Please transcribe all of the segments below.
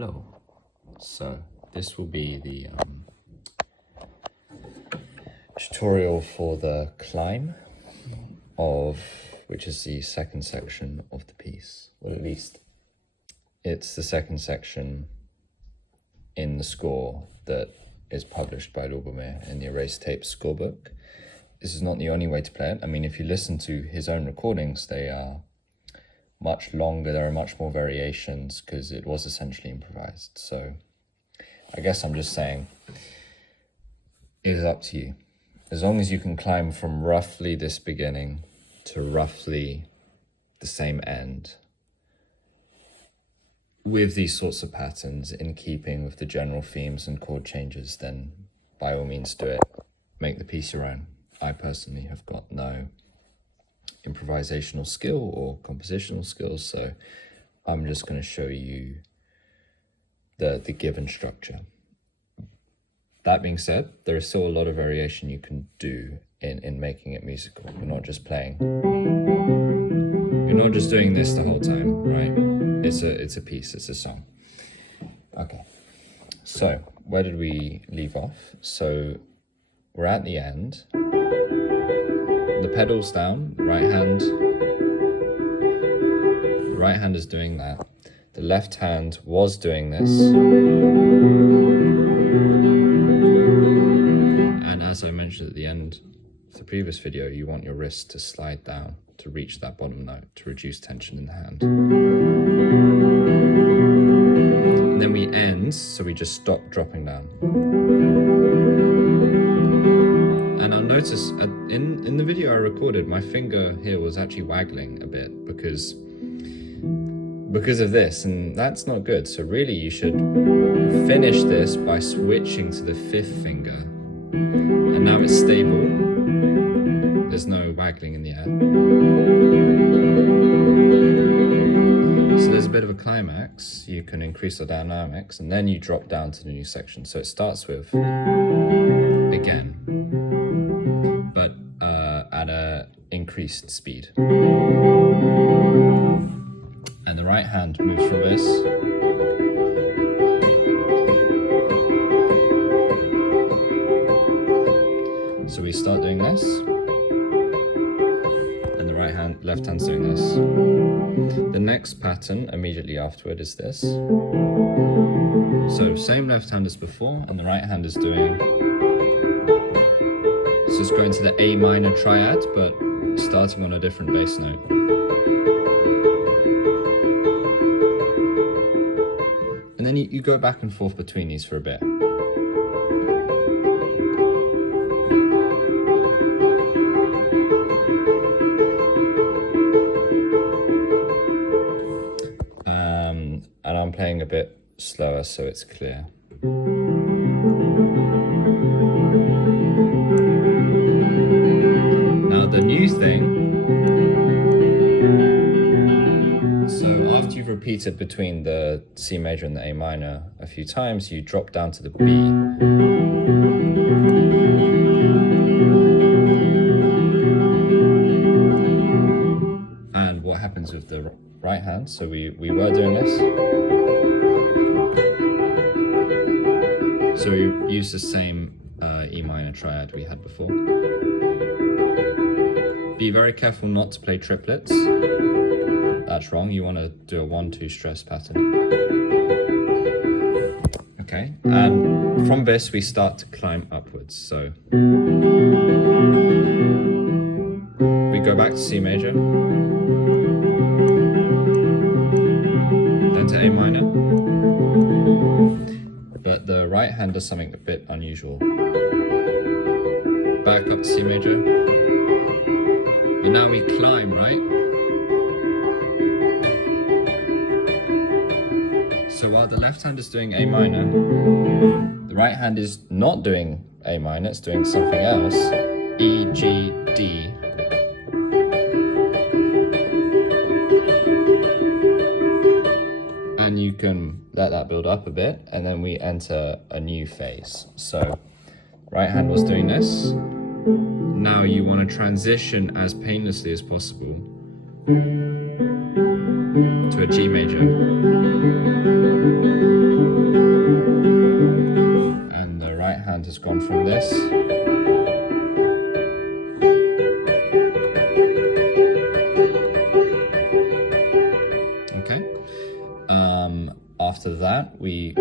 Hello. So this will be the tutorial for the climb which is the second section of the piece. Well, at least it's the second section in the score that is published by Lubomyr in the Erased Tapes scorebook. This is not the only way to play it. I mean, if you listen to his own recordings, they are much longer. There are much more variations because it was essentially improvised. So I guess I'm just saying it is up to you. As long as you can climb from roughly this beginning to roughly the same end with these sorts of patterns in keeping with the general themes and chord changes, then by all means do it. Make the piece your own. I personally have got no improvisational skill or compositional skills, so I'm just going to show you the given structure. That being said, there is still a lot of variation you can do in making it musical. You're not just playing. You're not just doing this the whole time, right? It's a piece, it's a song. Okay, so where did we leave off? So we're at the end. The pedal's down, the right hand is doing that. The left hand was doing this. And as I mentioned at the end of the previous video, you want your wrist to slide down to reach that bottom note, to reduce tension in the hand. And then we end, so we just stop dropping down. And I'll notice in the video I recorded, my finger here was actually waggling a bit because of this, and that's not good. So really you should finish this by switching to the fifth finger. And now it's stable. There's no waggling in the air. So there's a bit of a climax. You can increase the dynamics, and then you drop down to the new section. So it starts with again, but at a increased speed. And the right hand moves from this so we start doing this, and the left hand's doing this. The next pattern immediately afterward is this. So same left hand as before, and the right hand is doing, so it's going to the A minor triad, but starting on a different bass note. And then you go back and forth between these for a bit. And I'm playing a bit slower so it's clear. Now the new thing, so after you've repeated between the C major and the A minor a few times, you drop down to the B. And what happens with the right hand? So we were doing this. So we use the same E minor triad we had before. Be very careful not to play triplets. That's wrong. You want to do a 1-2 stress pattern. Okay, and from this we start to climb upwards. So we go back to C major, then to A minor. But the right hand does something a bit unusual. Back up to C major. But now we climb, right? So while the left hand is doing A minor, the right hand is not doing A minor, it's doing something else. E, G, D. And you can let that build up a bit, and then we enter a new phase. So right hand was doing this. Now you want to transition as painlessly as possible to a G major. hand has gone from this after that, we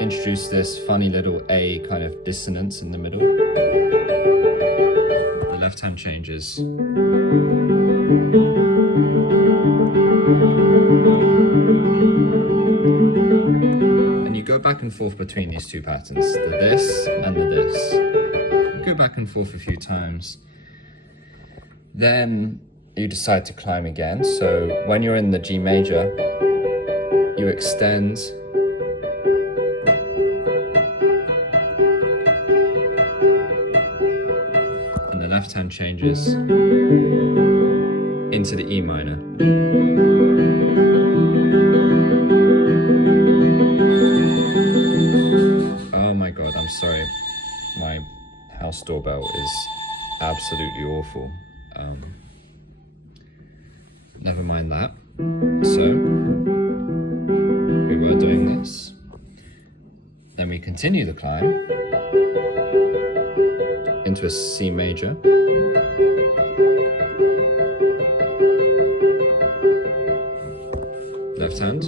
introduce this funny little A kind of dissonance in the middle. The left hand changes. And you go back and forth between these two patterns, the this and the this. You go back and forth a few times. Then you decide to climb again. So when you're in the G major, you extend and the left hand changes into the E minor. Oh my god, I'm sorry. My house doorbell is absolutely awful. Never mind that. So we were doing this. Then we continue the climb into a C major. Left hand.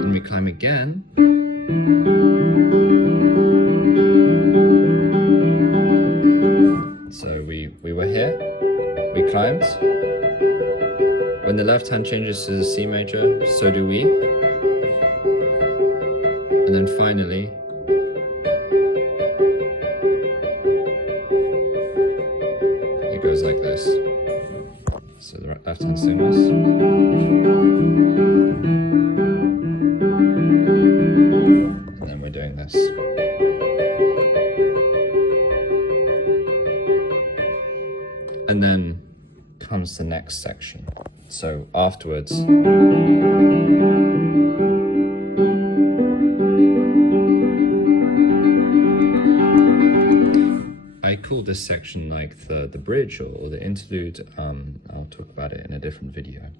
Then we climb again. So we were here, we climbed. When the left hand changes to the C major, so do we. And then finally, it goes like this. So the left hand's doing this. And then we're doing this. And then comes the next section. So afterwards, I call this section like the bridge or the interlude. I'll talk about it in a different video.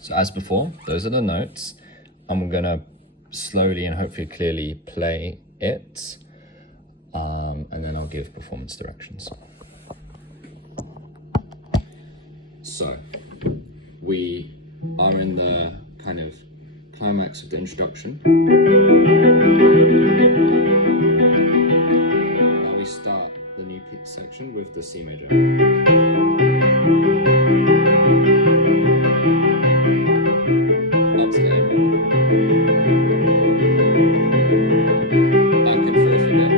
So as before, those are the notes. I'm gonna slowly and hopefully clearly play it, and then I'll give performance directions. So, we are in the kind of climax of the introduction. Now we start the new section with the C major. Up to the A major. Back and forth again.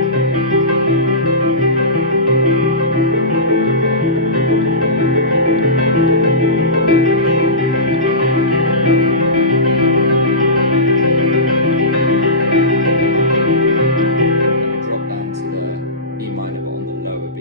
Drop down to the E minor but on the lower B.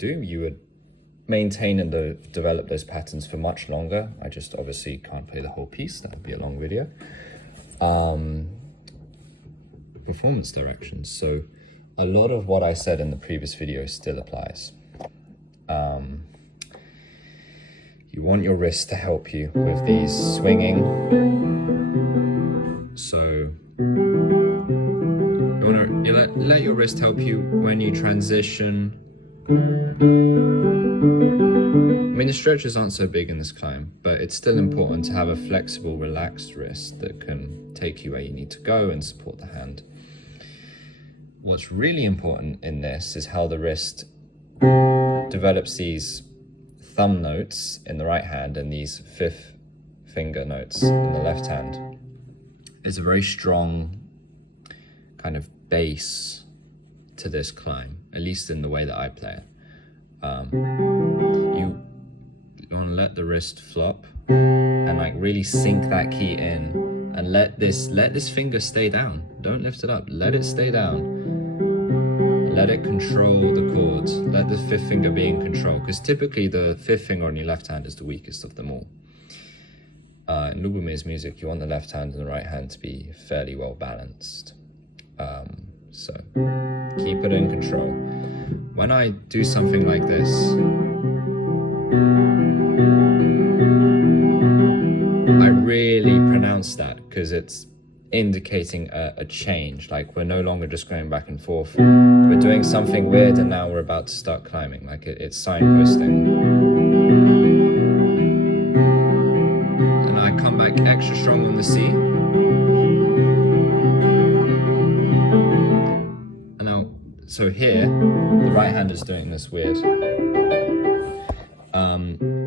do. You would maintain and develop those patterns for much longer. I just obviously can't play the whole piece. That would be a long video. Performance directions. So a lot of what I said in the previous video still applies. You want your wrist to help you with these swinging. So you want to let your wrist help you when you transition. I mean, the stretches aren't so big in this climb, but it's still important to have a flexible, relaxed wrist that can take you where you need to go and support the hand. What's really important in this is how the wrist develops these thumb notes in the right hand and these fifth finger notes in the left hand. There's a very strong kind of base to this climb, at least in the way that I play it. You want to let the wrist flop and like really sink that key in and let this finger stay down. Don't lift it up, let it stay down. Let it control the chords. Let the fifth finger be in control, because typically the fifth finger on your left hand is the weakest of them all. In Lubomyr's music, you want the left hand and the right hand to be fairly well balanced. So keep it in control. When I do something like this, I really pronounce that because it's indicating a change. Like, we're no longer just going back and forth. We're doing something weird and now we're about to start climbing. Like, it's signposting. And I come back extra strong on the C. And now, so here, the right hand is doing this weird.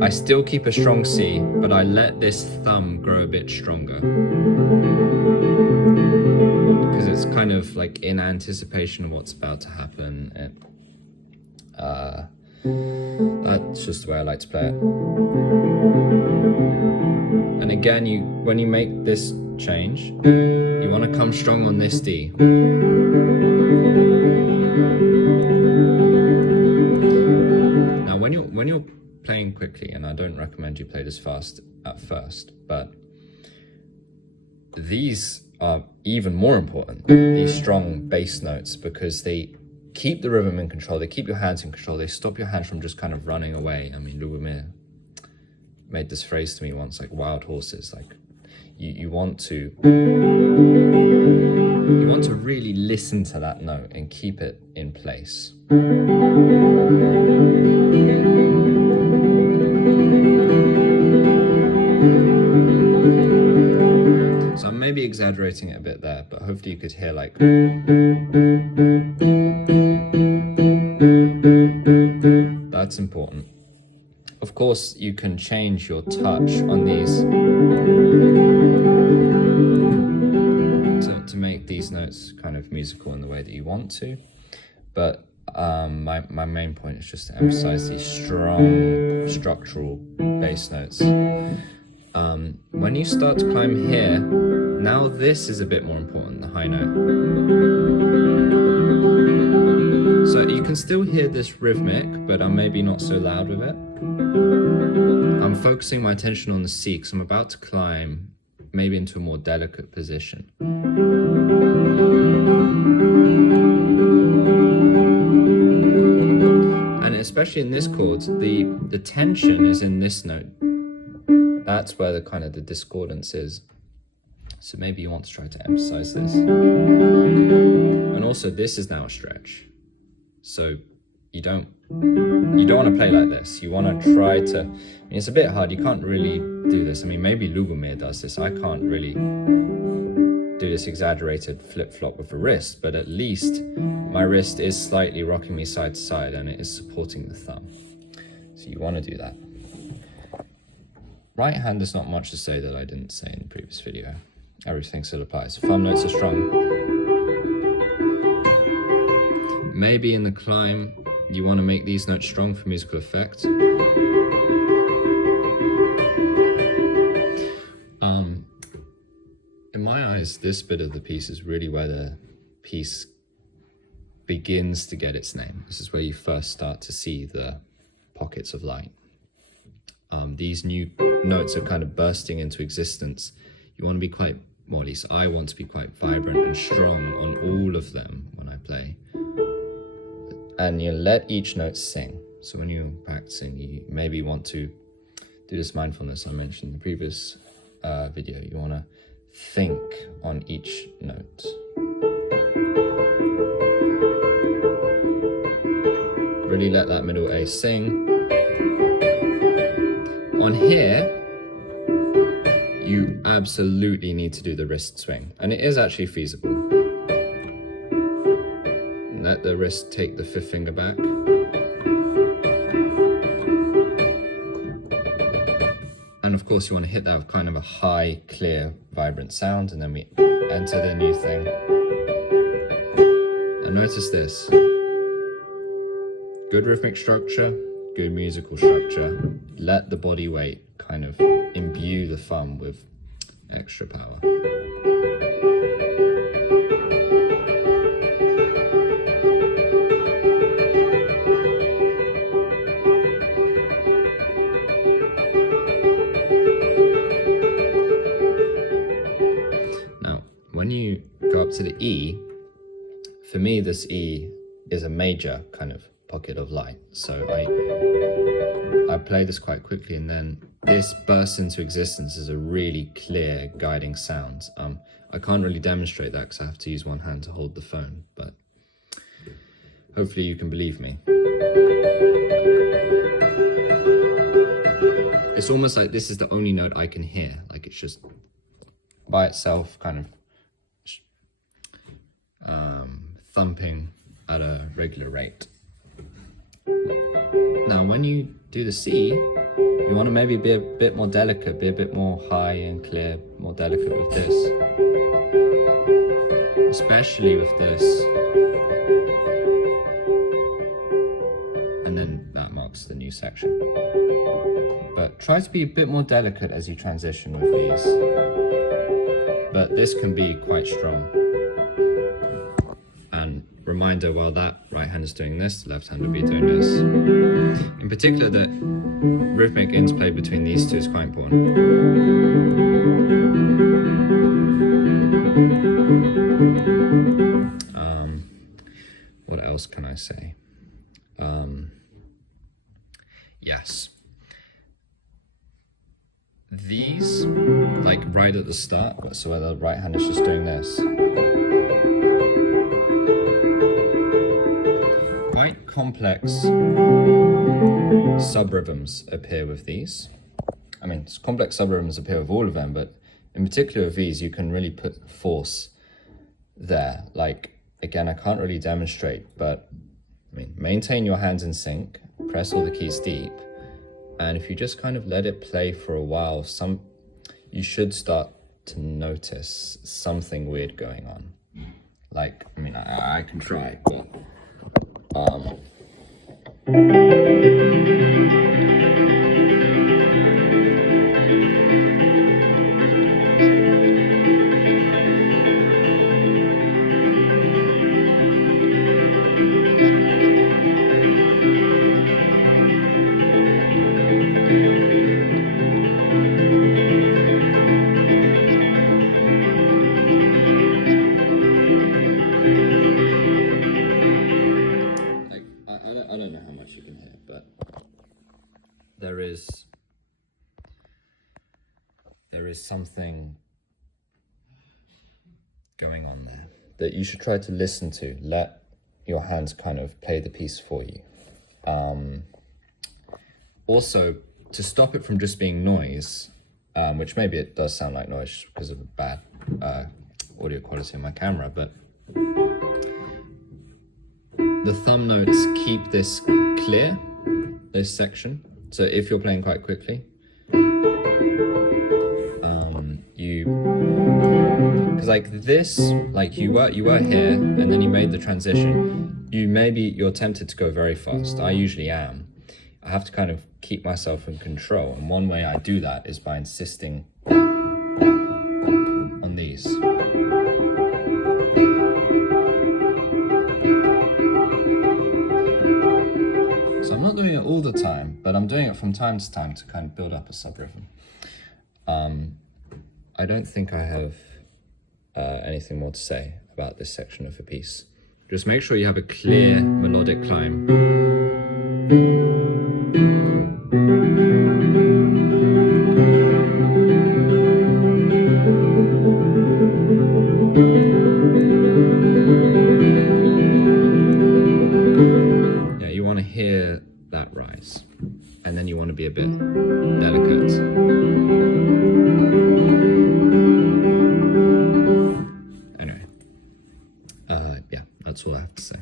I still keep a strong C, but I let this thumb grow a bit stronger. Because it's kind of like in anticipation of what's about to happen. That's just the way I like to play it. And again, when you make this change, you want to come strong on this D. Now, when you're playing quickly, and I don't recommend you play this fast at first, but these are even more important, these strong bass notes, because they keep the rhythm in control, they keep your hands in control, they stop your hands from just kind of running away. I mean, Lubomyr made this phrase to me once, like wild horses. Like, you want to really listen to that note and keep it in place. So I'm maybe exaggerating it a bit there, but hopefully you could hear like... That's important. Of course, you can change your touch on these to make these notes kind of musical in the way that you want to. But my main point is just to emphasize these strong structural bass notes. When you start to climb here, now this is a bit more important, the high note. So you can still hear this rhythmic, but I'm maybe not so loud with it. I'm focusing my attention on the C because I'm about to climb maybe into a more delicate position. And especially in this chord, the tension is in this note. That's where the kind of the discordance is. So maybe you want to try to emphasize this. And also this is now a stretch. So you don't want to play like this. You want to try to, I mean, it's a bit hard. You can't really do this. I mean, maybe Lubomyr does this. I can't really do this exaggerated flip-flop with the wrist, but at least my wrist is slightly rocking me side to side and it is supporting the thumb. So you want to do that. Right hand, there's not much to say that I didn't say in the previous video. Everything still applies. Thumb notes are strong. Maybe in the climb, you want to make these notes strong for musical effect. In my eyes, this bit of the piece is really where the piece begins to get its name. This is where you first start to see the pockets of light. These new notes are kind of bursting into existence. You want to be quite, well, at least I want to be quite vibrant and strong on all of them when I play. And you let each note sing. So when you're practicing, you maybe want to do this mindfulness I mentioned in the previous video. You want to think on each note. Really let that middle A sing. On here, you absolutely need to do the wrist swing, and it is actually feasible. Let the wrist take the fifth finger back. And of course you want to hit that with kind of a high, clear, vibrant sound, and then we enter the new thing. And notice this. Good rhythmic structure, good musical structure. Let the body weight kind of imbue the thumb with extra power. Now, when you go up to the E, for me this E is a major kind of pocket of light. So I play this quite quickly, and then this bursts into existence as a really clear guiding sound. I can't really demonstrate that because I have to use one hand to hold the phone, but hopefully you can believe me. It's almost like this is the only note I can hear, like it's just by itself kind of thumping at a regular rate. Now when you do the C, you want to maybe be a bit more delicate, be a bit more high and clear, more delicate with this. Especially with this. And then that marks the new section. But try to be a bit more delicate as you transition with these. But this can be quite strong. And reminder, while that right hand is doing this, the left hand will be doing this. In particular, the rhythmic interplay between these two is quite important. What else can I say? Yes. These, like right at the start, so where the right hand is just doing this. Quite complex sub-rhythms appear with these. I mean, complex sub-rhythms appear with all of them, but in particular with these, you can really put force there. Like, again, I can't really demonstrate, but I mean, maintain your hands in sync, press all the keys deep, and if you just kind of let it play for a while, you should start to notice something weird going on. Like, I mean, I can try, but I don't know how much you can hear, but there is something going on there that you should try to listen to. Let your hands kind of play the piece for you. Also, to stop it from just being noise, which maybe it does sound like noise because of the bad audio quality of my camera, but the thumb notes keep this clear, this section. So if you're playing quite quickly, because like this, like you were here and then you made the transition, you're tempted to go very fast. I usually am. I have to kind of keep myself in control, and one way I do that is by insisting on these. time, but I'm doing it from time to time to kind of build up a sub-rhythm. I don't think I have anything more to say about this section of the piece. Just make sure you have a clear melodic climb. Yeah, you want to hear that rise, and then you want to be a bit delicate. Anyway, yeah, that's all I have to say.